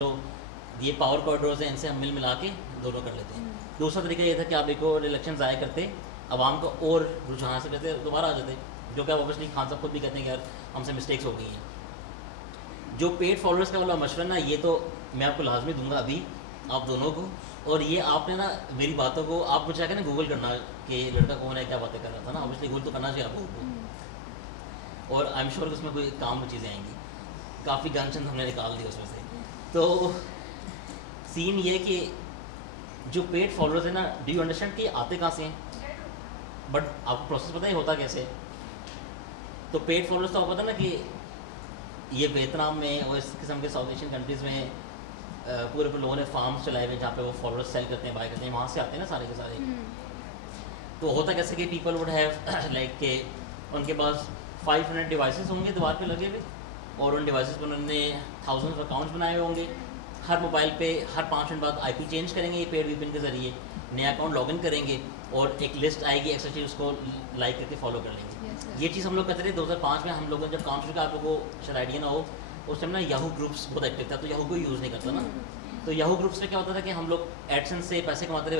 तो ये power corridors हैं, इनसे हम मिल मिला के दोनों कर लेते हैं। दूसरा तरीका ये था कि आप एक और इलेक्शन आया करते, आवाम को और रुझान हासिल करते, दोबारा आ जाते, जो कि ऑब्वियसली खान साहब खुद भी कहते हैं कि यार हमसे मिस्टेक्स हो गई हैं। जो पेड फॉलोअर्स का वाला मशवरा ना, ये तो मैं आपको लाजमी दूंगा अभी आप दोनों को। और ये आपने ना मेरी बातों को आप मुझे आके ना गूगल करना कि लड़का कौन है, क्या बातें कर रहा था ना, ऑब्वियसली गूगल तो करना चाहिए आपको। और आई एम श्योर उसमें कोई काम की चीज़ें आएंगी, काफ़ी गनचंद हमने निकाल दी उसमें से। तो सीन ये कि जो पेड फॉलोअर्स है ना, डू यू अंडरस्टैंड कि आते कहाँ से हैं, बट आपको प्रोसेस पता है होता कैसे। तो पेड फॉलोअर्स तो आपको पता ना कि ये वियतनाम में और इस किस्म के साउथ एशियन कंट्रीज़ में पूरे लोगों ने फार्म्स चलाए हुए जहाँ पे वो फॉलोअर्स सेल करते हैं, बाय करते हैं, वहाँ से आते हैं ना सारे के सारे। तो होता कैसे कि पीपल वुड हैव लाइक के उनके पास 500 डिवाइसेस होंगे दीवार पे लगे हुए, और उन डिवाइसेस पर उन्होंने थाउजेंड्स अकाउंट्स बनाए हुए होंगे। हर मोबाइल पे हर 5 मिनट बाद आईपी चेंज करेंगे ये पेड वीपीएन के ज़रिए, नया अकाउंट लॉगिन करेंगे और एक लिस्ट आएगी एक्स्ट्रा चीज़, उसको लाइक करके फॉलो कर लेंगे। ये चीज़ हम लोग करते थे 2005 में। हम लोगों ने जब काम शुरू किया, आप लोगों को शायद आइडिया ना हो, उस टाइम ना याहू ग्रुप्स बहुत एक्टिव था, तो याहू को यूज़ नहीं करता ना। तो याहू ग्रुप्स में क्या होता था कि हम लोग एडसेंस से पैसे कमाते थे,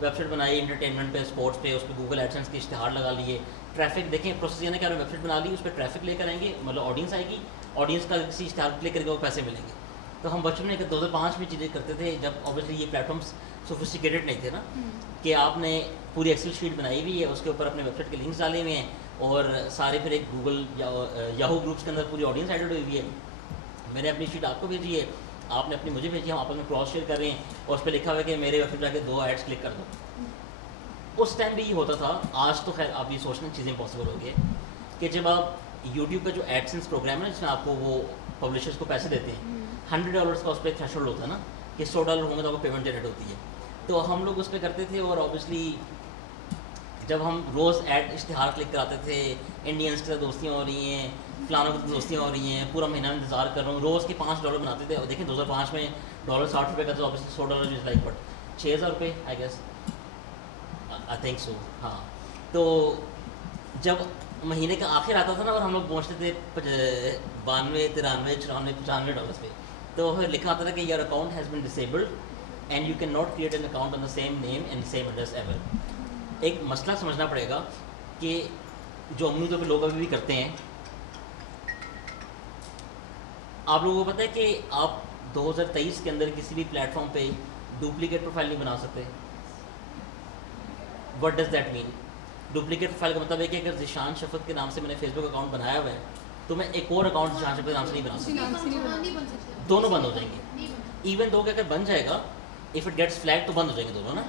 वेबसाइट बनाई इंटरटेनमेंट पे, स्पोर्ट्स पे, उस पर गूगल एडसेंस के इश्तिहार लगा लिए। ट्रैफिक देखें, प्रोसेस यानी क्या, वेबसाइट बना ली, उस पर ट्रैफिक लेकर आएंगे, मतलब ऑडियंस आएगी, ऑडियंस का किसी इश्तिहार क्लिक करके वो पैसे मिलेंगे। तो हम बचपन में 2005 में चीज़ें करते थे, जब ऑब्वियसली ये प्लेटफॉर्म्स सोफिस्टिकेटेड नहीं थे ना, कि आपने पूरी एक्सेल शीट बनाई हुई है, उसके ऊपर अपने वेबसाइट के लिंक्स डाले हुए हैं, और सारे फिर एक गूगल या याहू ग्रुप्स के अंदर पूरी ऑडियंस एडेड हुई हुई है। मैंने अपनी शीट आपको भेजी है, आपने अपनी मुझे भेजी, हम आपस में क्रॉस शेयर कर रहे हैं, और उस पर लिखा हुआ है कि मेरे वेबसाइट जाके 2 एड्स क्लिक कर दो। उस टाइम भी ये होता था। आज तो खैर आप ये सोचना चीज़ें पॉसिबल हो गई है कि जब आप यूट्यूब का जो एडसेंस प्रोग्राम है ना, जिसमें आपको वो पब्लिशर्स को पैसे देते हैं, $100 का उस पर थ्रेशोल्ड होता है ना, कि $100 होंगे तो आपको पेमेंट जनरेट होती है। तो हम लोग उस पर करते थे, और ऑब्वियसली जब हम रोज़ ऐड इश्तिहार क्लिक कराते थे, इंडियंस के साथ दोस्तियाँ हो रही हैं, फलानों की दोस्तियाँ हो रही हैं, पूरा महीना इंतजार कर रहा हूँ, रोज़ के $5 बनाते थे। और देखें 2005 में डॉलर $60 का, तो obviously $100 is like but ₹6000 I guess, I think so. हाँ, तो जब महीने का आखिर आता था ना, और हम लोग पहुँचते थे $92, $93, $94, $95 पे, तो फिर लिखा आता था कि your account has been disabled and you can not create an account on the same name and same address ever. एक मसला समझना पड़ेगा कि जो अमूमी तौर पर लोग अभी भी करते हैं, आप लोगों को पता है कि आप 2023 के अंदर किसी भी प्लेटफॉर्म पे डुप्लीकेट प्रोफाइल नहीं बना सकते। What does that mean? Duplicate profile का मतलब है कि अगर जिशान शफकत के नाम से मैंने फेसबुक अकाउंट बनाया हुआ है, तो मैं एक और अकाउंट जिशान शफकत के नाम से नहीं बना सकता, दोनों बंद हो जाएंगे। इवन दो कि अगर बन जाएगा, इफ़ इट गेट्स फ्लैग, तो बंद हो जाएंगे दोनों ना।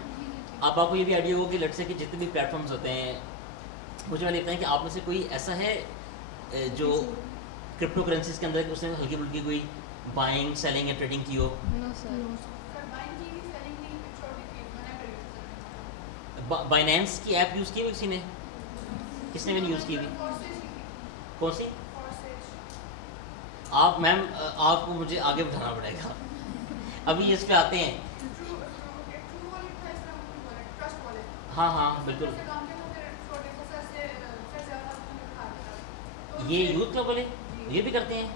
अब आपको ये भी आइडिया होगा कि लेट्स से कि जितने भी प्लेटफॉर्म्स होते हैं, मुझे वाले लगता है कि आप में से कोई ऐसा है जो क्रिप्टो करेंसीज के अंदर उसने हल्की फुल्की कोई बाइंग, सेलिंग या ट्रेडिंग की हो? बाइनेंस की ऐप यूज़ की हुई किसी ने? किसने भी नहीं यूज़ की हुई? कौन सी? आप मैम, आपको मुझे आगे बढ़ाना पड़ेगा। अभी इस पे आते हैं। हाँ हाँ बिल्कुल, ये यूथ क्लब वाले ये भी करते हैं।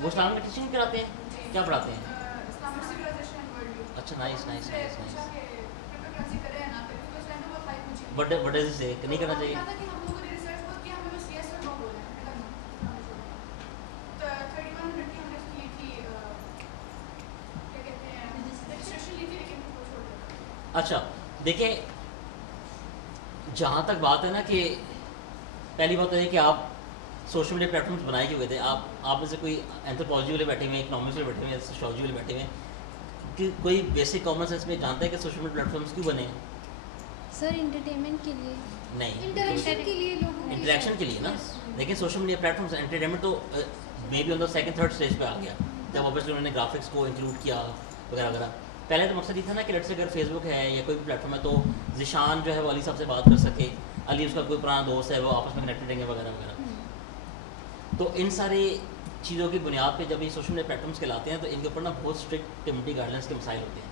वो इस्लामिक टीचिंग कराते हैं, क्या पढ़ाते हैं? अच्छा, nice nice nice nice. But is से नहीं करना चाहिए? अच्छा देखें, जहाँ तक बात है ना कि पहली बात तो है कि आप सोशल मीडिया प्लेटफॉर्म्स बनाए क्यों हुए थे? आप में से कोई एंथ्रोपोलॉजी वाले बैठे हुए हैं, इकोनॉमिक्स वाले बैठे हुए हैं, सोशियोलॉजी वाले बैठे हुए हैं, कि कोई बेसिक कॉमन सेंस में जानता है कि सोशल मीडिया प्लेटफॉर्म्स क्यों बने हैं? सर इंटरटेनमेंट के लिए नहीं, इंटरेक्शन के लिए, लोगों इंटरेक्शन के लिए ना। लेकिन सोशल मीडिया प्लेटफॉर्म्स एंटरटेनमेंट तो may be on the second third stage पे आ गया, जब ऑब्वियसली उन्होंने ग्राफिक्स को इंक्लूड किया वगैरह वगैरह। पहले तो मकसद ये था ना कि लेट्स से अगर फेसबुक है या कोई भी प्लेटफॉर्म है, तो जिशान जो है वो अली साहब से बात कर सके, अली उसका कोई पुराना दोस्त है, वो आपस में कनेक्टेड रहेंगे वगैरह वगैरह। तो इन सारी चीज़ों की बुनियाद पे जब ये सोशल मीडिया प्लेटफॉर्म्स कहलाते हैं, तो इनके ऊपर ना बहुत स्ट्रिक्ट कम्युनिटी गाइडलाइंस के मसाइल होते हैं।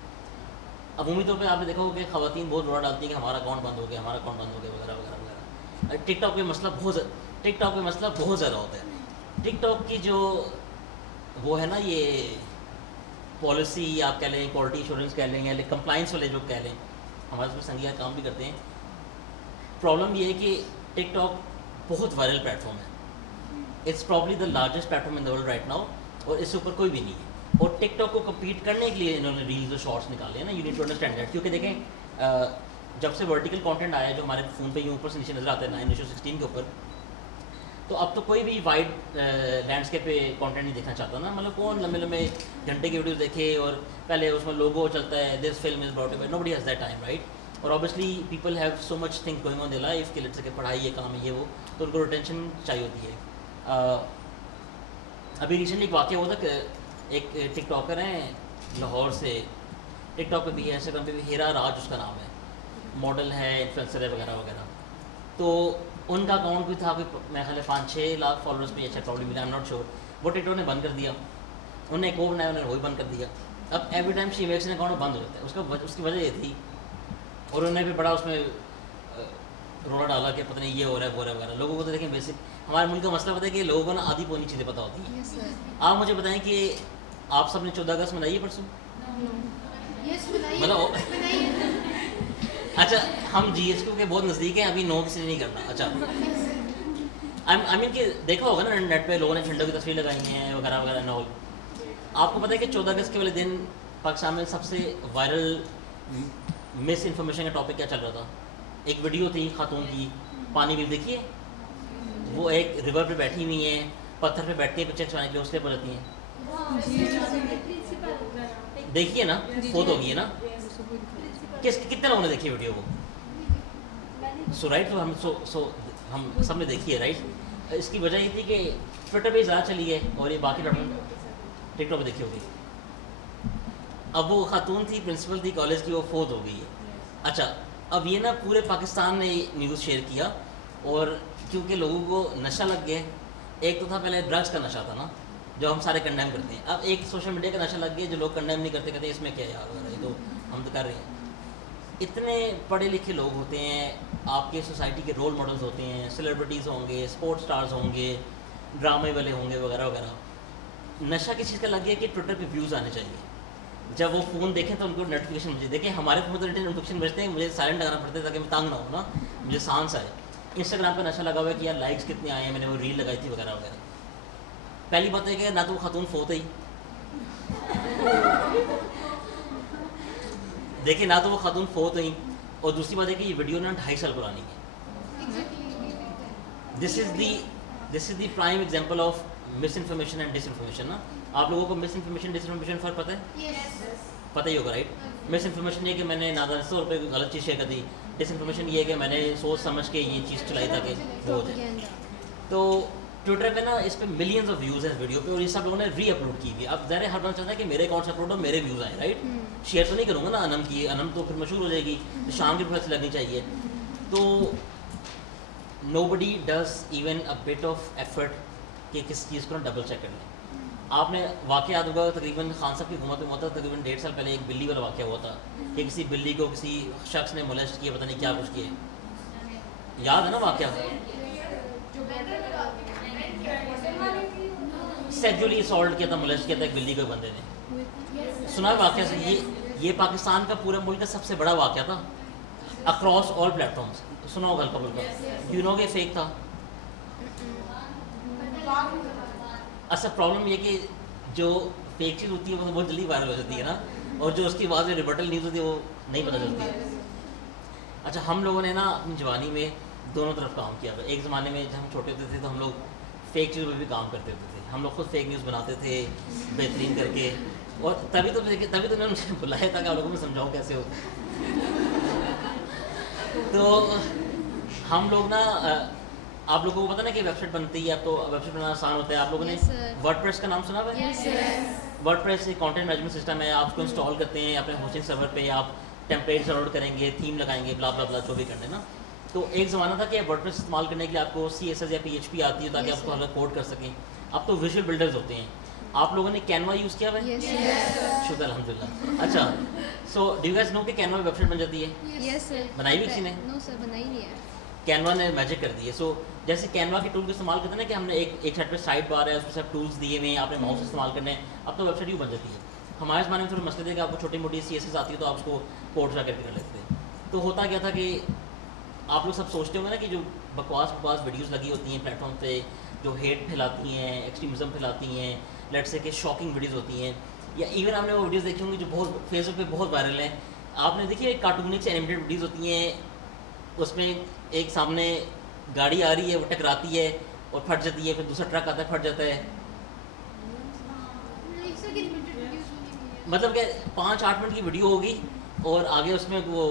अमूमी तौर पे आपने देखा होगा कि ख़वातीन बहुत रोड़ा डालती हैं कि हमारा अकाउंट बंद हो गया, हमारा अकाउंट बंद हो गया वगैरह वगैरह वगैरह। टिकटॉक पे मसला बहुत ज़्यादा होता है। टिकटॉक की जो वो है ना ये पॉलिसी आप कह लें, क्वालिटी इंश्योरेंस कह लें, या कंप्लाइंस वाले जो कह लें, हमारे उसमें संज्ञा काम भी करते हैं। प्रॉब्लम ये है कि टिकटॉक बहुत वायरल प्लेटफॉर्म है, it's probably the largest platform in the world right now, और इससे ऊपर कोई भी नहीं है। और टिकटॉक को कम्पीट करने के लिए इन्होंने रील्स और शॉर्ट्स निकाले हैं ना, you need to understand that. क्योंकि देखें जब से वर्टिकल कंटेंट आया जो हमारे फ़ोन पे यूँ ऊपर से नीचे नजर आता है 9/16 के ऊपर, तो अब तो कोई भी वाइड लैंडस्केप पे कंटेंट नहीं देखना चाहता ना। मतलब कौन लंबे लंबे घंटे की वीडियोस देखे, और पहले उसमें लोगो चलता है, this film is brought by, nobody has that time right. और obviously people have so much thing going on their life कि लेट्स से पढ़ाई है, काम है, ये वो, तो उनको अटेंशन चाहिए होती है। अभी रिसेंटली एक वाक़या हुआ था कि एक टिकटॉकर हैं लाहौर से, टिकटॉक पे भी है, इंस्टाग्राम पे भी, हीरा राज उसका नाम है, मॉडल है, इन्फ्लुएंसर है वगैरह वगैरह। तो उनका अकाउंट भी था, कोई मेरे ख्याल 5-6 लाख फॉलोअर्स पे अच्छा प्रॉब्लम मिला, आई एम नॉट श्योर। वो टिकटॉक ने बंद कर दिया, उन्होंने एक और बनाया, उन्होंने वही बंद कर दिया। अब every time she makes an account बंद हो जाता है, उसकी वजह ये थी, और उन्होंने भी बड़ा उसमें रोला डाला कि पता नहीं ये हो रहा है वो हो रहा है वगैरह। लोगों को तो देखें बेसिक हमारे मुल्क का मसला पता है कि लोगों को ना आधी पौनी चीज़ें पता होती हैं। Yes sir. आप मुझे बताएं कि आप सब ने 14 अगस्त मनाई है परसों? यस बनाइए। मतलब बनाइए। अच्छा, हम GSQ के बहुत नज़दीक हैं, अभी नो किसी ने नहीं करना। अच्छा, आई मीन कि देखा होगा ना नेट पे लोगों ने झंडों की तस्वीर लगाई हैं वगैरह वगैरह न हो। आपको पता है कि 14 अगस्त के वाले दिन पाकिस्तान में सबसे वायरल मिस इन्फॉर्मेशन का टॉपिक क्या चल रहा था? एक वीडियो थी खातून की, पानी बिल देखिए, वो एक रिवर पे बैठी हुई है, पत्थर पे बैठती है पिक्चर खिंचवाने के लिए, उसके ऊपर रहती हैं, देखिए ना, फोत हो गई है ना। कितने लोगों ने देखी वीडियो वो? सो राइट, हम सब ने देखी है राइट। इसकी वजह ये थी कि ट्विटर पे ज़्यादा चली है और ये बाकी टिकटॉक पे देखी होगी। अब वो खातून थी, प्रिंसिपल थी कॉलेज की, वो फोत हो गई है। अच्छा, अब ये ना पूरे पाकिस्तान ने न्यूज़ शेयर किया, और क्योंकि लोगों को नशा लग गया, एक तो था पहले ड्रग्स का नशा था ना, जो हम सारे कंडेम करते हैं, अब एक सोशल मीडिया का नशा लग गया जो लोग कंडेम नहीं करते, कहते इसमें क्या यार हो रहा है, ये तो हम तो कर रहे हैं। इतने पढ़े लिखे लोग होते हैं, आपके सोसाइटी के रोल मॉडल्स होते हैं, सेलिब्रिटीज़ होंगे, स्पोर्ट्स स्टार्स होंगे, ड्रामे वाले होंगे वगैरह वगैरह। नशा किस चीज़ का लग गया कि ट्विटर पे व्यूज़ आने चाहिए, जब वो फ़ोन देखें तो उनको नोटिफिकेशन मुझे देखें। हमारे फ़ोन में नोटिफिकेशन भेजते हैं, मुझे साइलेंट लगाना पड़ता है ताकि मैं तंग ना हो ना, मुझे सांस आए। इंस्टाग्राम पे नशा लगा हुआ है कि यार लाइक्स कितने आए हैं, मैंने वो रील लगाई थी वगैरह वगैरह। पहली बात है कि ना तो वो खातून फोत ही देखिए, ना तो वो खातून फोत हुई, और दूसरी बात है कि ये वीडियो ना 2.5 साल पुरानी है। This is the prime example of miss information and disinformation ना। आप लोगों को मिस इन्फॉर्मेशन डिसइन्फॉर्मेशन फ़र्क पता है? पता ही होगा राइट। मिस इन्फॉर्मेशन ये कि मैंने नादानिस्ता तौर पे गलत चीज़ शेयर कर दी, डिसइन्फॉर्मेशन ये है कि मैंने सोच समझ के ये चीज़ चलाई ताकि वो हो जाए। तो ट्विटर पे ना इस पर मिलियंस ऑफ व्यूज़ हैं इस वीडियो पे, और ये सब लोगों ने री अपलोड की हुई। अब ज़रा हर बार चाहता है कि मेरे अकाउंट से अपलोड हो, मेरे व्यूज़ आए राइट। शेयर तो नहीं करूँगा ना अनम की, अनम तो फिर मशहूर हो जाएगी, तो शाम की प्रोफेस लगनी चाहिए। तो nobody does even a bit of effort कि किस चीज़ को ना डबल चेक कर लें। आपने वाक़या याद होगा, तकरीबन खान साहब की हुकूमत में हुआ था, तकरीबन 1.5 साल पहले एक बिल्ली वाला वाक़या हुआ था कि किसी बिल्ली को किसी शख्स ने मोलेस्ट किया, पता नहीं क्या कुछ किया, याद है ना वाक़या? सेक्सुअली असॉल्ट किया था, मोलेस्ट किया था एक बिल्ली को बंदे ने। सुना है वाक़या से? ये पाकिस्तान का पूरे मुल्क का सबसे बड़ा वाक़या था अक्रॉस ऑल प्लेटफॉर्म्स। सुना होगा हल्का फुल्का, यू नो के फेक था। अच्छा, प्रॉब्लम ये कि जो फेक चीज़ होती है वो तो बहुत जल्दी वायरल हो जाती है ना, और जो उसकी बाद में रिबर्टल न्यूज़ होती है वो नहीं पता चलती है। अच्छा, हम लोगों ने ना अपनी जवानी में दोनों तरफ काम किया था। एक ज़माने में जब हम छोटे होते थे तो हम लोग फेक चीज़ों पर भी काम करते होते थे, हम लोग खुद फेक न्यूज़ बनाते थे बेहतरीन करके, और तभी तो मैंने मुझे बुलाया था कि आप लोगों को समझाऊँ कैसे हो। तो हम लोग ना आप लोगों को पता ना कि वेबसाइट बनती है, आपको वेबसाइट बनाना आसान होता है। आप लोगों ने वर्डप्रेस का नाम सुना है? वर्डप्रेस एक कंटेंट मैनेजमेंट सिस्टम है, आप उसको इंस्टॉल करते हैं अपने होस्टिंग सर्वर पे, आप टेम्पलेट्स डाउनलोड करेंगे, थीम लगाएंगे, ब्ला ब्ला ब्ला जो भी करना है ना। तो एक ज़माना था कि वर्डप्रेस इस्तेमाल करने के लिए आपको CSS या PHP आती है ताकि आपको अलग कोड कर सकें। अब तो विजुअल बिल्डर्स होते हैं। आप लोगों ने कैनवा यूज़ किया हुआ है? शुक्र अल्हम्दुलिल्लाह। अच्छा, so do you guys know कि कैनवा वेबसाइट बन जाती है? Yes sir. बनाई भी किसी ने? नो सर, बनाई नहीं है। कैनवा ने मैजिक कर दिए। सो जैसे कैनवा के टूल का इस्तेमाल करते हैं ना कि हमने एक साइड पे साइड बार है, उसमें सब टूल्स दिए हुए हैं, आपने माउस इस्तेमाल करने हैं, अब तो वेबसाइट यूँ बन जाती है। हमारे ज़माने में थोड़े मसले थे कि आपको छोटी मोटी CSS आती है तो आप उसको कोड जा करके कर लेते थे। तो होता क्या था कि आप लोग सब सोचते होंगे ना कि जो बकवास वीडियोज़ लगी होती हैं प्लेटफॉर्म पे, जो हेट फैलाती हैं, एक्सट्रीमिज़म फैलाती हैं, लेट से कि शॉकिंग वीडियोज़ होती हैं, या इवन आपने वो वीडियोज़ देखी होंगी जो बहुत फेसबुक पे बहुत वायरल हैं। आपने देखिए कार्टूनिक से एनिमेटेड वीडियोज़ होती हैं, उसमें एक सामने गाड़ी आ रही है, वो टकराती है और फट जाती है, फिर दूसरा ट्रक आता है फट जाता है। मतलब क्या 5-8 मिनट की वीडियो होगी और आगे उसमें वो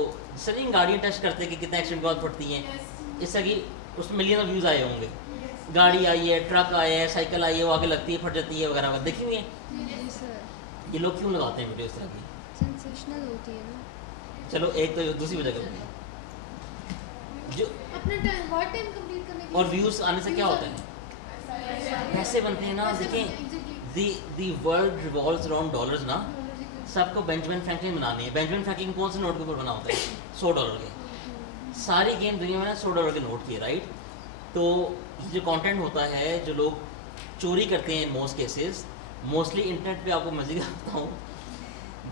सभी गाड़ियाँ टेस्ट करते हैं कि कितना एक्सीडेंट के बाद फटती हैं, इससे कि उसमें मिलियन ऑफ व्यूज़ आए होंगे। गाड़ी आई है, ट्रक आया है, साइकिल आई है, वो आगे लगती है फट जाती है वगैरह वगैरह। देखी हुई है ये लोग क्यों लगाते हैं वीडियो इस तरह की? सेंसेशनल होती है ना। चलो एक तो दूसरी वजह क्या जो अपना टाइम वर्क टाइम कंप्लीट करने के और व्यूज़ आने से क्या होता है, पैसे बनते हैं ना। देखें the world revolves around dollars ना। सबको बेंजामिन फ्रैंकलिन बनानी है। बेंजामिन फ्रैंकलिन कौन से नोट के ऊपर बना होता है? $100 के। सारी गेम दुनिया में ना $100 के नोट की, राइट। तो ये जो कंटेंट होता है जो लोग चोरी करते हैं in most cases, mostly internet पे आपको मज़े का बताऊँ,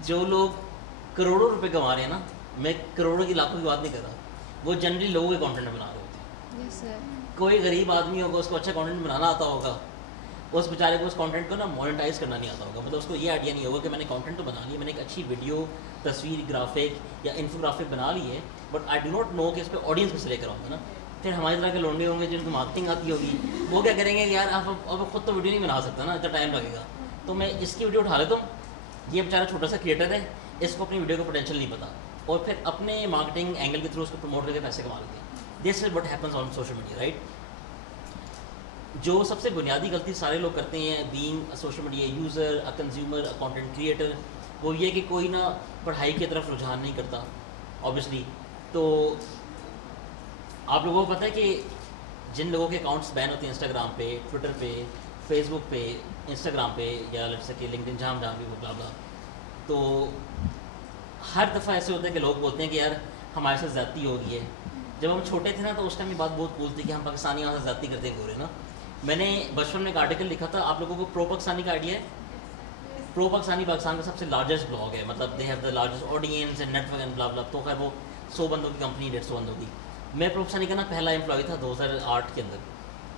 जो लोग करोड़ों रुपए कमा रहे हैं ना, मैं करोड़ों की लाखों की बात नहीं कर रहा, वो जनरली लोगों के कंटेंट बना रहे होते हैं। Yes sir. कोई गरीब आदमी होगा, उसको अच्छा कंटेंट बनाना आता होगा, उस बेचारे को उस कंटेंट को ना मोनेटाइज करना नहीं आता होगा। मतलब उसको ये आइडिया नहीं होगा कि मैंने कंटेंट तो बना लिया, मैंने एक अच्छी वीडियो, तस्वीर, ग्राफिक या इन्फोग्राफिक बना ली है, but I do not know कि इस पर ऑडियंस कैसे लेकर आऊँगा ना। फिर हमारी तरह के लोंडे होंगे जिनको मार्केटिंग आती होगी, वो क्या करेंगे कि यार आप अब खुद तो वीडियो नहीं बना सकता ना, इतना टाइम लगेगा, तो मैं इसकी वीडियो उठा लेता हूँ, ये बेचारा छोटा सा क्रिएटर है, इसको अपनी वीडियो का पोटेंशियल नहीं पता, और फिर अपने मार्केटिंग एंगल के थ्रू उसको प्रमोट करके पैसे कमा लेते हैं। This is what happens on social media, right. जो सबसे बुनियादी गलती सारे लोग करते हैं being a social media user, a consumer, a content creator, वो ये कि कोई ना पढ़ाई की तरफ रुझान नहीं करता ऑब्वियसली। तो आप लोगों को पता है कि जिन लोगों के अकाउंट्स बैन होते हैं इंस्टाग्राम पे, ट्विटर पे, फेसबुक पे, इंस्टाग्राम पे या लेट्स से कि लिंक्डइन, जहाँ भी वो ब्ला, तो हर दफ़ा ऐसे होता है कि लोग बोलते हैं कि यार हमारे साथ ज़्यादती हो गई है। जब हम छोटे थे ना तो उस टाइम ये बात बहुत बोलती कि हम पाकिस्तानी यहाँ से ज़्यादती करते हैं गोरे ना। मैंने बचपन में एक आर्टिकल लिखा था, आप लोगों को प्रो पाकिस्तानी का आइडिया है? प्रो पाकिस्तानी पाकिस्तान का सबसे लार्जेस्ट ब्लॉग है, मतलब they have the largest audience and network and blah blah. तो खैर वो 100 बंदों की कंपनी, 150 बंदों की। मैं प्रो पाकिस्तानी का ना पहला एम्प्लॉय था 2008 के अंदर।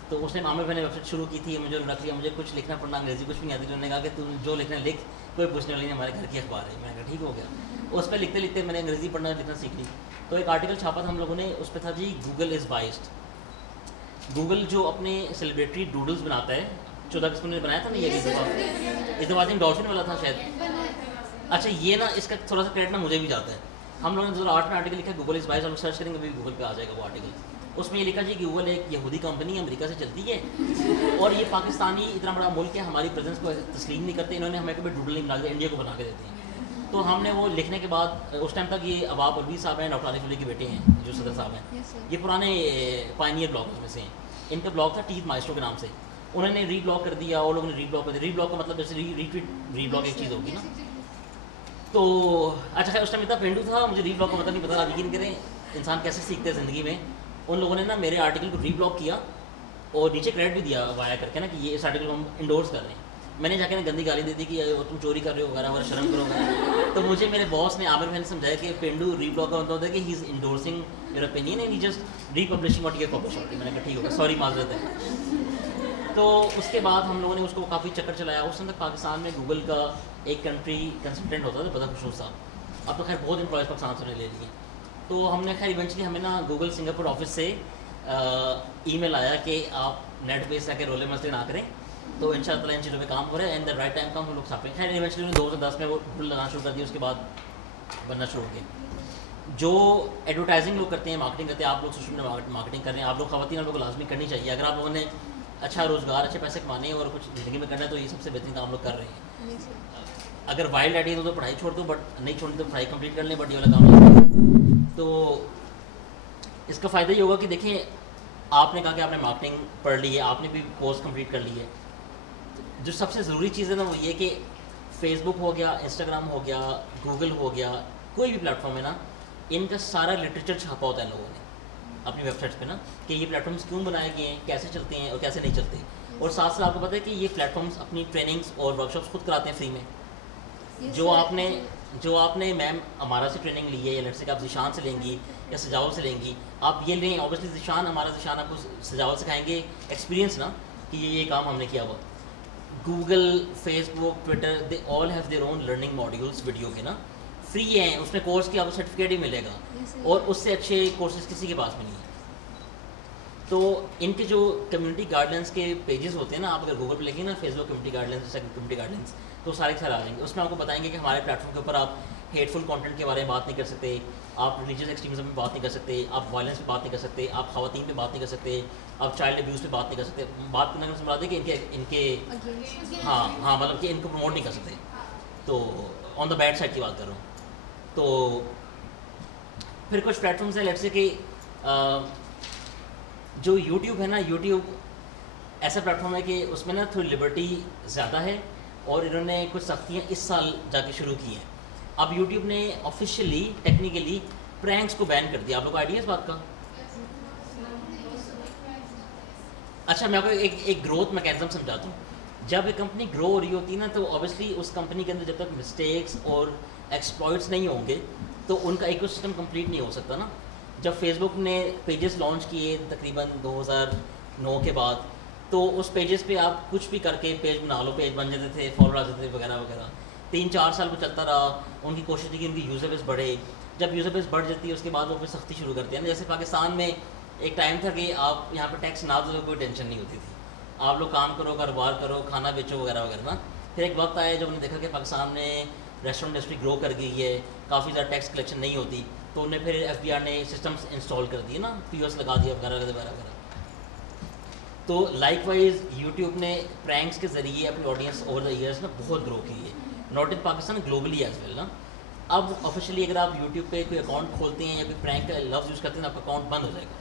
तो उस टाइम आमिर भाई ने वेबसाइट शुरू की थी, मुझे रख लिया, मुझे कुछ लिखना पढ़ना अंग्रेजी कुछ भी नहीं आती। उन्होंने कहा कि तू जो लिखना लिख, कोई पूछने वाली नहीं, हमारे घर की अखबार है। मैंने कहा ठीक हो गया। उस पर लिखते लिखते मैंने अंग्रेजी पढ़ना लिखना सीख ली। तो एक आर्टिकल छापा था हम लोगों ने, उस पर था जी गूगल इज़ बाइस्ड। गूगल जो अपने सेलिब्रिटी डूडल्स बनाता है, 14 अगस्त ने बनाया था ना, ये इस दफा डॉल्फिन वाला था शायद। अच्छा ये ना इसका थोड़ा सा क्रेडिट ना मुझे भी जाता है। हम लोगों ने 2008 में आर्टिकल लिखा गूगल इज़ बाइस्ड, हम सर्च करेंगे अभी गूगल पे आ जाएगा वो आर्टिकल। उसमें ये लिखा जी गूगल एक यहूदी कंपनी है, अमेरिका से चलती है और ये पाकिस्तानी इतना बड़ा मुल्क है, हमारी प्रेजेंस को तस्लीम नहीं करते, इन्होंने हमें कभी डूडल नहीं बना दिया, इंडिया को बना के देते हैं। तो हमने वो लिखने के बाद उस टाइम तक ये अवाब अलवी साहब हैं, डॉक्टर आरिफ अली के बेटे हैं जो सदर साहब हैं, ये पुराने पायनियर ब्लॉगर्स में से हैं। इनका ब्लॉग था टीथ माइस्ट्रो के नाम से, उन्होंने रीब्लॉग कर दिया और लोगों ने रीब्लॉग कर दिया। रीब्लॉग का मतलब जैसे रीट्वीट, रीब्लॉग एक चीज़ होगी ना। तो अच्छा खैर उस टाइम इतना पेंडू था, मुझे रीब्लॉग का मतलब नहीं पता। आप यकीन करें इंसान कैसे सीखते हैं ज़िंदगी में। उन लोगों ने ना मेरे आर्टिकल को रीब्लॉग किया और नीचे क्रेडिट भी दिया वाया करके ना कि ये इस आर्टिकल को हम इंडोर्स कर रहे हैं। मैंने जाके ना गंदी गाली दे दी कि तुम चोरी कर रहे हो वगैरह वगैरह, शर्म करो। तो मुझे मेरे बॉस ने आमिर भाई ने समझाया कि पेंडू रीब्लॉग का मतलब होता है कि he is endorsing your opinion and he just republishing what you publish. मैंने कहा ठीक होगा, सॉरी माजरत है। तो उसके बाद हम लोगों ने उसको काफ़ी चक्कर चलाया। उस समय तक पाकिस्तान में गूगल का एक कंट्री कंसल्टेंट होता था, बदर खुशूर साहब। अब तो खैर बहुत एम्प्लॉयज़ पाकिस्तान से ले लिए। तो हमने खैर इवेंचुअली हमें ना गूगल सिंगापुर ऑफिस से ईमेल आया कि आप नेट पे आके रोले मस्ती ना करें, तो इंशाल्लाह इन चीज़ों पे काम हो रहा है एंड द राइट टाइम कम हम लोग छापें। खैर इवेंचुअली 2010 में वो फुल लगाना शुरू कर दिया, उसके बाद बनना शुरू हो गए। जो एडवर्टाइजिंग लोग करते हैं, मार्केटिंग करते हैं, आप लोग सोशल मीडिया मार्केटिंग कर रहे हैं, आप लोग ख़वातीन, आप लोग को लाजमी करनी चाहिए। अगर आप लोगों ने अच्छा रोज़गार, अच्छे पैसे कमाने और कुछ ज़िंदगी में करना है तो ये सबसे बेहतरीन काम लोग कर रहे हैं। अगर वाइल्ड आइडिया तो पढ़ाई छोड़ दो, बट नहीं छोड़नी तो पढ़ाई कंप्लीट कर लें, बट ये वाला काम नहीं। तो इसका फ़ायदा ये होगा कि देखिए आपने कहा कि आपने मार्केटिंग पढ़ ली है, आपने भी कोर्स कंप्लीट कर ली है। जो सबसे ज़रूरी चीज़ है ना वो ये कि फेसबुक हो गया, इंस्टाग्राम हो गया, गूगल हो गया, कोई भी प्लेटफॉर्म है ना, इनका सारा लिटरेचर छापा होता है लोगों ने। अपनी वेबसाइट्स पे ना कि ये प्लेटफॉर्म्स क्यों बनाए गए हैं, कैसे चलते हैं और कैसे नहीं चलते। और साथ साथ आपको पता है कि ये प्लेटफॉर्म्स अपनी ट्रेनिंग्स और वर्कशॉप्स खुद कराते हैं फ्री में। जो आपने मैम हमारा से ट्रेनिंग ली है, या लेट्स से कि आप ज़िशान से लेंगी या सजावल से लेंगी, आप ये लें, ऑब्वियसली ज़िशान आपको सजावल सिखाएंगे एक्सपीरियंस ना कि ये काम हमने किया हुआ। Google, Facebook, Twitter, they all have their own learning modules video के ना, फ्री हैं, उसमें कोर्स की आपको सर्टिफिकेट ही मिलेगा और उससे अच्छे कोर्सेज किसी के पास में नहीं है। तो इनके जो कम्युनिटी गाइडलाइंस के पेजेस होते हैं ना, आप अगर गूगल पे लिखेंगे ना Facebook community guidelines, community guidelines, तो सारे के सारे आ जाएंगे। उसमें आपको बताएंगे कि हमारे प्लेटफॉर्म के ऊपर आप हेटफुल कंटेंट के बारे में बात नहीं कर सकते, आप रिलीजियस एक्सट्रीमिज्म पे बात नहीं कर सकते, आप वायलेंस पे बात नहीं कर सकते, आप खवातीन पे बात नहीं कर सकते, आप चाइल्ड अब्यूज़ पे बात नहीं कर सकते। बात करने का समझ है कि इनके हाँ मतलब कि इनको प्रमोट नहीं कर सकते, तो ऑन द बैड साइड की बात कर रहा हूँ। तो फिर कुछ प्लेटफॉर्म्स हैं, लेट्स से कि जो यूट्यूब है ना, यूट्यूब ऐसा प्लेटफॉर्म है कि उसमें ना थोड़ी लिबर्टी ज़्यादा है और इन्होंने कुछ सख्तियाँ इस साल जाके शुरू की हैं। अब यूट्यूब ने ऑफिशियली टेक्निकली प्रैंक्स को बैन कर दिया। आप लोग को आइडिया इस बात का? अच्छा, मैं आपको एक ग्रोथ मैकेनिज्म समझाता हूँ। जब एक कंपनी ग्रो हो रही होती है ना, तो ऑब्वियसली उस कंपनी के अंदर जब तक मिस्टेक्स और एक्सप्लॉइट्स नहीं होंगे तो उनका इकोसिस्टम कंप्लीट नहीं हो सकता ना। जब फेसबुक ने पेजेस लॉन्च किए तकरीबन 2009 के बाद, तो उस पेजेस पे आप कुछ भी करके पेज बना लो, पेज बन जाते थे, फॉलोअर आ जाते थे वगैरह वगैरह। 3-4 साल वो चलता रहा, उनकी कोशिश थी कि उनकी यूज़र बेस बढ़े। जब यूज़र बेस बढ़ जाती है उसके बाद वो फिर सख्ती शुरू करते हैं ना। जैसे पाकिस्तान में एक टाइम था कि आप यहाँ पर टैक्स ना दो तो कोई टेंशन नहीं होती थी, आप लोग काम करो, कारोबार करो, खाना बेचो वगैरह वगैरह ना। फिर एक वक्त आया जब उन्हें देखा कि पाकिस्तान में रेस्टोरेंट इंडस्ट्री ग्रो कर गई है, काफ़ी ज़्यादा टैक्स कलेक्शन नहीं होती, तो उन्हें फिर FBR ने सिस्टम्स इंस्टॉल कर दिए ना, POS लगा दिया वगैरह वगैरह वगैरह। तो लाइकवाइज यूट्यूब ने प्रैंक्स के ज़रिए अपनी ऑडियंस ओवर द ईयर्स में बहुत ग्रो की है, not in Pakistan, globally as well ना। अब ऑफिशियली अगर आप यूट्यूब पे कोई अकाउंट खोलते हैं या कोई प्रैंक का लफ्ज़ यूज़ करते हैं, आपका अकाउंट बंद हो जाएगा।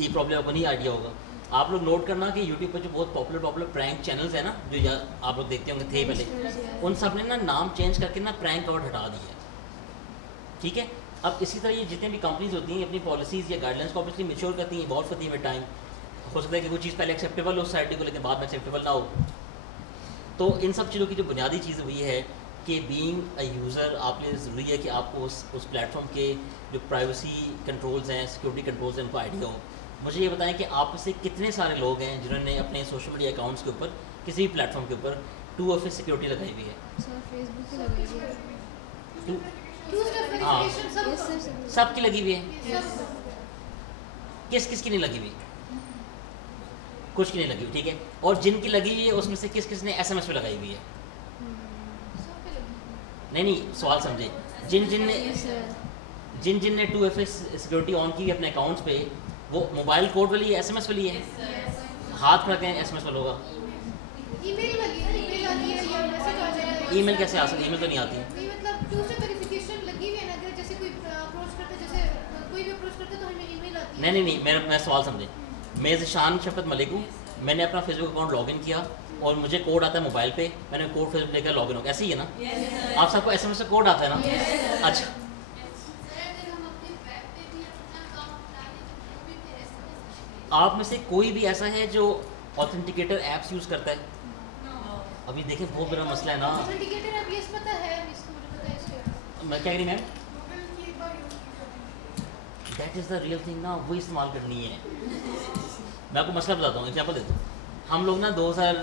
ये प्रॉब्लम आपको नहीं आइडिया होगा। आप लोग नोट करना कि यूट्यूब पे जो बहुत पॉपुलर प्रैंक चैनल्स है ना, जो आप लोग देखते होंगे थे पहले, उन सब ने ना नाम चेंज करके ना प्रैंक आउट हटा दिया, ठीक है। अब इसी तरह ये जितने भी कंपनीज होती हैं अपनी पॉलिसीज़ या गाइडलाइंस को ऑब्वियसली मैच्योर करती हैं, इवॉल्व करती हैं विद टाइम। हो सकता है कि कोई चीज़ पहले एक्सेप्टेबल हो सोसाइटी को, लेकिन बाद में एक्सेप्टेबल ना हो। तो इन सब चीज़ों की जो बुनियादी चीज़ हुई है कि बीइंग अ यूज़र आपके लिए ज़रूरी है कि आपको उस प्लेटफॉर्म के जो प्राइवेसी कंट्रोल्स हैं, सिक्योरिटी कंट्रोल्स हैं, उनको आइडिया हो। मुझे ये बताएं कि आप में से कितने सारे लोग हैं जिन्होंने अपने सोशल मीडिया अकाउंट्स के ऊपर किसी भी प्लेटफॉर्म के ऊपर 2FA सिक्योरिटी लगाई हुई है? सर फेसबुक पे लगाई है। हाँ, सबकी लगी हुई है। किस किस की नहीं लगी हुई? कुछ की नहीं लगी हुई, ठीक है। और जिनकी लगी हुई है उसमें से किस किस ने SMS पे लगाई हुई है? नहीं, सवाल समझे। जिन ने 2FA सिक्योरिटी ऑन की अपने अकाउंट्स पे, वो मोबाइल कोड वाली है, SMS वाली है? हाथ में रखते हैं SMS वाला होगा। ईमेल वाली है, ईमेल आती है या मैसेज आ जाएगा। ईमेल कैसे आ सकती है? ईमेल तो नहीं आती है। नहीं मतलब टू स्टेप वेरिफिकेशन लगी हुई है ना, अगर जैसे कोई अप्रोच करता है, जैसे कोई भी अप्रोच करता है तो हमें ईमेल आती है। नहीं, मैं सवाल समझे। मैं ज़िशान शफकत मलिक हूँ, मैंने अपना फेसबुक अकाउंट लॉगिन किया और मुझे कोड आता है मोबाइल पे, मैंने कोड फेसबुक लेकर लॉगिन हो गया, ऐसे ही है ना? आप सबको SMS से कोड आता है ना? अच्छा, आप में से कोई भी ऐसा है जो ऑथेंटिकेटर ऐप्स यूज़ करता है? अभी देखें बहुत बड़ा मसला है ना। ऑथेंटिकेटर अब यस पता है, इसको मुझे पता है इसके। मैं क्या कह रही ma'am? That is the real thing ना, वो इस्तेमाल करनी है। मैं आपको मसला बताता हूँ, एग्जाम्पल देता हूँ। हम लोग ना 2000,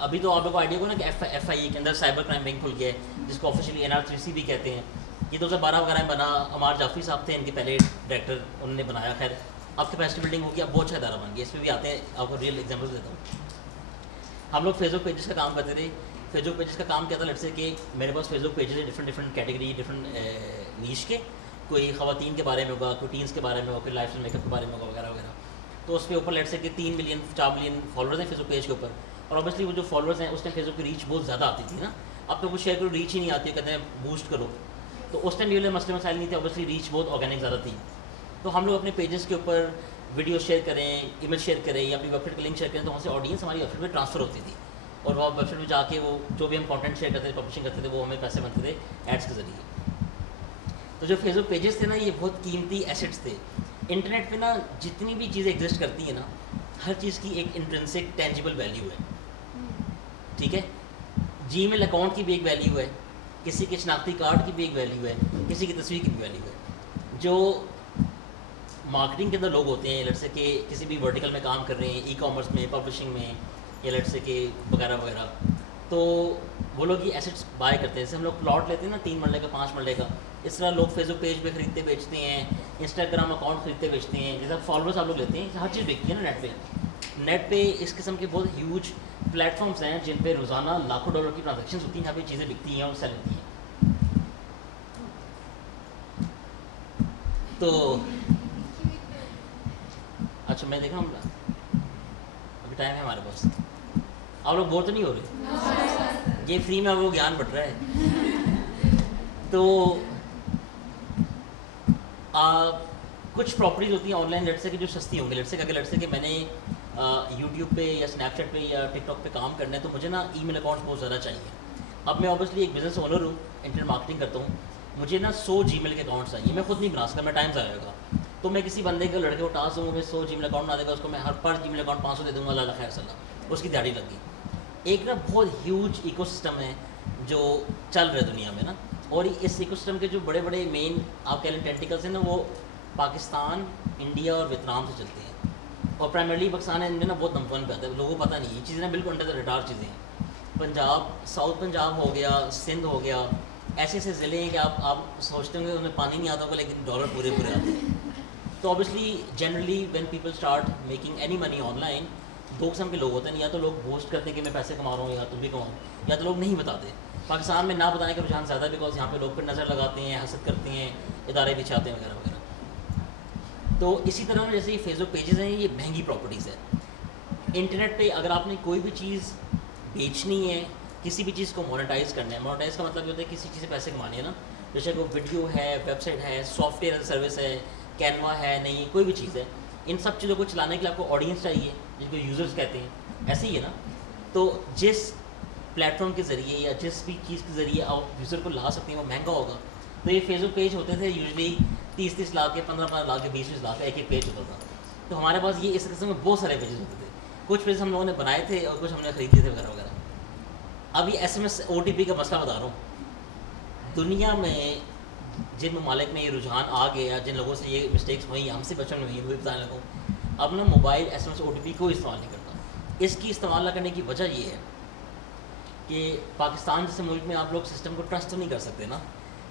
अभी तो आप लोगों को आइडिया होगा ना कि FIA के अंदर साइबर क्राइम विंग खुल गया है, जिसको ऑफिशियली NR3C भी कहते हैं। ये 2012 वगैरह में बना। अमार जाफरी साहब थे इनके पहले डायरेक्टर, उन्होंने बनाया। खैर अब कैपेसिटी बिल्डिंग होगी, अब बहुत अच्छा इदारा बन गया। इसमें भी आते हैं, आपको रियल एग्जाम्पल देता हूँ। हम लोग फेसबुक पेजेस का काम करते थे। फेसबुक पेजेस का काम क्या था, लेट्स से कि मेरे पास फेसबुक पेजेस है डिफरेंट कैटेगरी, डिफरेंट नीश के। कोई ख़वातीन के बारे में होगा, कोई टीन्स के बारे में होगा, कोई लाइफस्टाइल मेकअप के बारे में होगा वगैरह वगैरह। तो उस पर ऊपर लेट्स से कि 3 मिलियन 4 मिलियन फॉलोअर्स हैं फेसबुक पेज के ऊपर। और ऑब्वियसली वो जो फॉलोअर्स हैं उस टाइम फेसबुक की रीच बहुत ज़्यादा आती थी ना। अब तो कुछ शेयर करो रीच ही नहीं आती, कहते हैं बूस्ट करो। तो उस टाइम ये वाले मसले मसाइल नहीं थे, ऑब्वियसली रीच बहुत ऑर्गेनिक ज़्यादा थी। तो हम लोग अपने पेजेस के ऊपर वीडियो शेयर करें, इमेज शेयर करें या अपनी वेबसाइट का लिंक शेयर करें, तो वहाँ से ऑडियंस हमारी वेबसाइट में ट्रांसफ़र होती थी। और वहाँ वेबसाइट में जाके वो जो भी हम कंटेंट शेयर करते थे, पब्लिशिंग करते थे, वो हमें पैसे बनते थे एड्स के ज़रिए। तो जो फेसबुक पेजेस थे ना, ये बहुत कीमती एसेट्स थे। इंटरनेट पे ना जितनी भी चीज़ें एग्जिस्ट करती हैं ना, हर चीज़ की एक इंट्रिंसिक टेंजिबल वैल्यू है, ठीक है। जीमेल अकाउंट की भी एक वैल्यू है, किसी के शनाख्ती कार्ड की भी एक वैल्यू है, किसी की तस्वीर की भी वैल्यू है। जो मार्केटिंग के अंदर लोग होते हैं, लड़से के किसी भी वर्टिकल में काम कर रहे हैं, ई कॉमर्स में, पब्लिशिंग में, या लड़से के वगैरह वगैरह, तो वो लोग ये एसेट्स बाय करते हैं। जैसे हम लोग प्लॉट लेते हैं ना 3 मरले का, 5 मरले का, इस तरह लोग फेसबुक पेज पे खरीदते बेचते हैं, इंस्टाग्राम अकाउंट खरीदते बेचते हैं। जैसे फॉलोअर्स आप लोग लेते हैं, हर चीज़ बिकती है ना नेट पे। नेट पे इस किस्म के बहुत ह्यूज प्लेटफॉर्म्स हैं जिन पे रोज़ाना लाखों डॉलर की ट्रांजेक्शन होती हैं, यहाँ पे चीज़ें बिकती हैं और सेल होती हैं। तो अच्छा, मैं देखा अभी टाइम है हमारे पास, आप लोग बोर तो नहीं हो रहे? ये फ्री में आप लोग ज्ञान बट रहा है। तो कुछ प्रॉपर्टीज होती हैं ऑनलाइन लड़से की जो सस्ती होंगी। लड़से अगर लड़से कि मैंने यूट्यूब पे या स्नैपचैट पे या टिकटॉक पे काम करना है, तो मुझे ना ईमेल अकाउंट्स बहुत ज़्यादा चाहिए। अब मैं ऑब्वियसली एक बिज़नेस ओनर हूँ, इंटरनेट मार्केटिंग करता हूँ, मुझे ना 100 जीमेल के अकाउंट्स चाहिए। मैं खुद नहीं बना सकता, मैं टाइम जाएगा। तो मैं किसी बंदे के लड़के को टास्क दूँगा, मैं 100 जीमेल अकाउंट बना देगा, उसको मैं हर पर जीमेल अकाउंट 500 दे दूँगा, अल्लाह खैर सल्ला, उसकी दिहाड़ी लगी। एक ना बहुत ह्यूज इकोसिस्टम है जो चल रहा है दुनिया में ना, और इस इकोसिस्टम के जो बड़े बड़े मेन आप कह लें टेंटिकल्स हैं ना, वो पाकिस्तान, इंडिया और वियतनाम से चलते हैं। और प्राइमरली पाकिस्तान है, इनमें ना बहुत नंबर 1 पे आता है, लोगों को पता नहीं, ये चीज़ें ना बिल्कुल अंडर द रडार चीज़ें हैं। पंजाब, साउथ पंजाब हो गया, सिंध हो गया, ऐसे ऐसे ज़िले हैं कि आप सोचते होंगे उन्हें पानी नहीं आता होगा, लेकिन डॉलर पूरे पूरे आते हैं। तो obviously generally when people start making any money online, 2 किस्म के लोग होते हैं, या तो लोग बोस्ट करते हैं कि मैं पैसे कमा रहा हूँ या तुम भी कमाओ, या तो लोग नहीं बताते। पाकिस्तान में ना बताने का रुझान ज़्यादा है, बिकॉज यहाँ पे लोग फिर नज़र लगाते हैं, हसद करते हैं, इदारे बिछाते हैं वगैरह वगैरह। तो इसी तरह जैसे ये फेसबुक पेजेस हैं, ये महंगी प्रॉपर्टीज़ है। इंटरनेट पे अगर आपने कोई भी चीज़ बेचनी है, किसी भी चीज़ को मोनेटाइज करना है, मोनेटाइज का मतलब ये होता है किसी चीज़ से पैसे कमाने हैं ना, जैसे वो वीडियो है, वेबसाइट है, सॉफ्टवेयर सर्विस है, कैनवा है, नहीं कोई भी चीज़ है, इन सब चीज़ों को चलाने के लिए आपको ऑडियंस चाहिए, जिसको यूज़र्स कहते हैं, ऐसे ही है ना। तो जिस प्लेटफॉर्म के ज़रिए या जिस भी चीज़ के ज़रिए आप यूज़र को ला सकते हैं वो महंगा होगा। तो ये फेसबुक पेज होते थे यूजली 30-30 लाख के, 15-15 लाख के, 20-20 लाख का एक पेज होता था। तो हमारे पास ये इस किस्म में बहुत सारे पेजेस होते थे। कुछ पेज हम लोगों ने बनाए थे और कुछ हमने खरीदे थे वगैरह वगैरह। अब ये SMS OTP का मसला बता रहा हूँ। दुनिया में जिन ममालिक में ये रुझान आ गया, जिन लोगों से ये मिस्टेक्स हुई, हमसे बचपन में हुई, वो भी बताने लगूँ। अब ना मोबाइल SMS OTP को इस्तेमाल नहीं करता। इसकी इस्तेमाल न करने की वजह ये है कि पाकिस्तान जैसे मुल्क में आप लोग सिस्टम को ट्रस्ट तो नहीं कर सकते ना।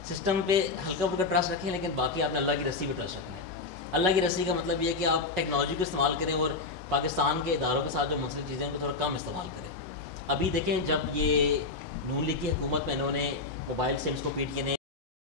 सिस्टम पे हल्का फुल्का ट्रस्ट रखें, लेकिन बाकी आपने अल्लाह की रस्सी पे ट्रस्ट रखना है। अल्लाह की रस्सी का मतलब ये है कि आप टेक्नोलॉजी को इस्तेमाल करें और पाकिस्तान के इदारों के साथ जो मुंसलिक चीज़ें उनको थोड़ा कम इस्तेमाल करें। अभी देखें, जब ये नून लीग की हुकूमत में इन्होंने मोबाइल सिम्स को PTI ने